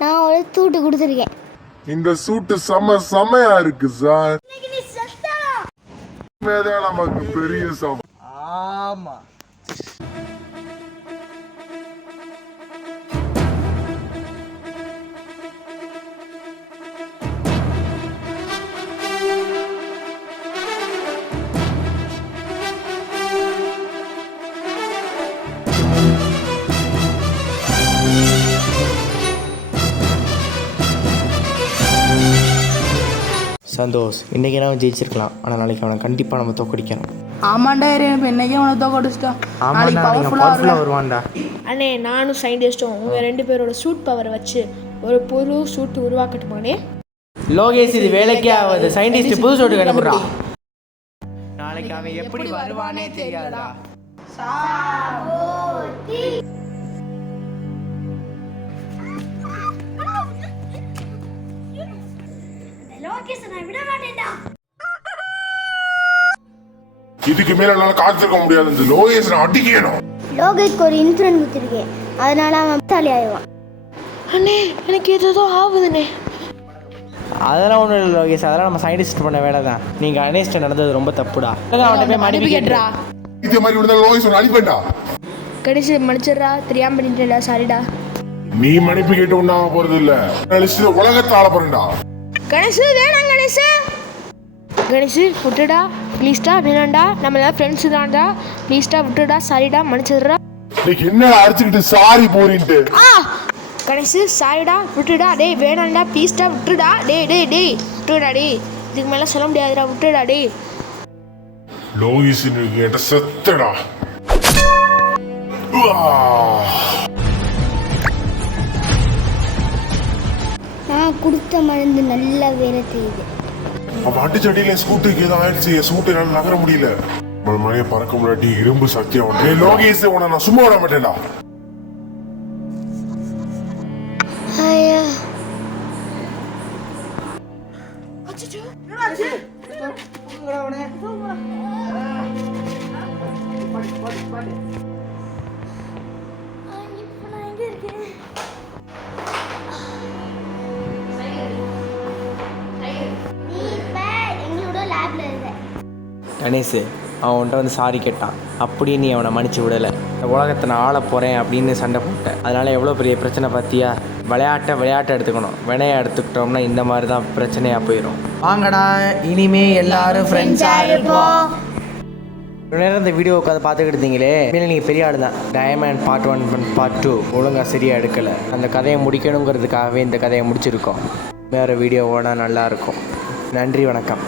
நான் ஒரு சூட்டு கொடுத்துருக்கேன். இந்த சூட்டு செமையா இருக்கு சார். நமக்கு பெரிய சம. ஆமா. சந்தோஷ், இன்றைக்கி அவன் ஜெயிச்சிருக்கலாம், ஆனால் நாளைக்கு அவனை கண்டிப்பாக நம்ம தோக்கடிக்கணும். ஆமாண்டா, இன்னைக்கே அவனை தோக்கடிச்சிட்டோம். நாளைக்கு பவர்ஃபுல்லாக வருவான்டா. அண்ணே, நானும் சயின்டிஸ்ட்டும் உங்கள் 2 பேரோட சூட் பவரை வச்சு ஒரு புது சூட் உருவாக்கட்டுமானே? லோகேஷ், இது வேலைக்கே ஆகாது. சயின்டிஸ்ட் புது சூட்டு கண்டுபிடுறான். நாளைக்கு அவன் எப்படி வருவானே தெரியாதா. இதுக்கு மேல என்னால காத்திருக்க முடியாது. இந்த லோகேஷ் அடிக்கணும். லோகேஷ்க்கு ஒரு இன்சூரன்ஸ் கொடுத்துருக்கேன், அதனால அவன் புத்தாலி ஆயிடுவான். அண்ணே, எனக்கு ஏதோ ஆகுதுண்ணே. அதெல்லாம் ஒன்றும் இல்லை லோகேஷ், அதெல்லாம் நம்ம சயின்டிஸ்ட் பண்ண வேலை தான். நீங்கள் அனேஸ்ட் நடந்தது ரொம்ப தப்புடா. அவன்கிட்ட போய் மன்னிப்பு கேட்டுறா. இதே மாதிரி விடுதா லோகேஷ் அடிப்பேன்டா. கடைசி மன்னிச்சிடுறா, தெரியாம பண்ணிட்டேன்டா, சாரிடா. நீ மன்னிப்பு கேட்டு உண்டாக போறது இல்ல, உலகத்தை ஆள போறேன்டா. கணேஷ் வேணாம், கணேஷ் விட்டுடா ப்ளீஸ்டா, வேணாண்டா, நம்ம எல்லாம் ஃப்ரெண்ட்ஸு தான்டா, ப்ளீஸ்டா விட்டுடா, சாரிடா, மன்னிச்சிடுறா. என்ன அடிச்சுக்கிட்டு சாரி போறீன்ட்டு. கணேஷ் சாரிடா, விட்டுடா, டேய் வேணாண்டா, ப்ளீஸ்டா விட்டுடா, டேய் விட்டுடா, டேய் இதுக்கு மேலே சொல்ல முடியாதுடா, விட்டுடா டேய். லோகேஷ் என்கிட்ட செத்தடா. நான் கொடுத்த மருந்து நல்லா வேலை செய்யுது. அவன் அடிச்சடியில ஸ்கூட்டுக்கு ஏதோ ஆயிடுச்சு. ஸ்கூட்டு என்னால நகர முடியல. மழையை பறக்க முன்னாடி இரும்பு சக்தி அவன். லோகேஷ் உன நான் சும்மா விட மாட்டேன்டா. கணேஷ், அவன் உன்ட்ட வந்து சாரி கேட்டான், அப்படியே நீ அவனை மன்னிச்சு விடலை. இந்த உலகத்தை நான் ஆள போகிறேன் அப்படின்னு சண்டை போட்டேன். அதனால் எவ்வளோ பெரிய பிரச்சனை பார்த்தியா. விளையாட்டை எடுத்துக்கணும். வினையை எடுத்துக்கிட்டோம்னா இந்த மாதிரி தான் பிரச்சனையாக போயிடும். வாங்கடா, இனிமே எல்லாரும் ஃப்ரெண்ட்ஸாக இருப்போம். ஒரு நேரம் இந்த வீடியோ உட்காந்து பார்த்துக்கிட்டு இருந்தீங்களே, இனிமேல் நீங்கள் பெரிய ஆள் தான். டைமண்ட் பார்ட் 1 பார்ட் 2 ஒழுங்காக சரியாக எடுக்கலை. அந்த கதையை முடிக்கணுங்கிறதுக்காகவே இந்த கதையை முடிச்சிருக்கோம். வேறு வீடியோவோட நல்லாயிருக்கும். நன்றி, வணக்கம்.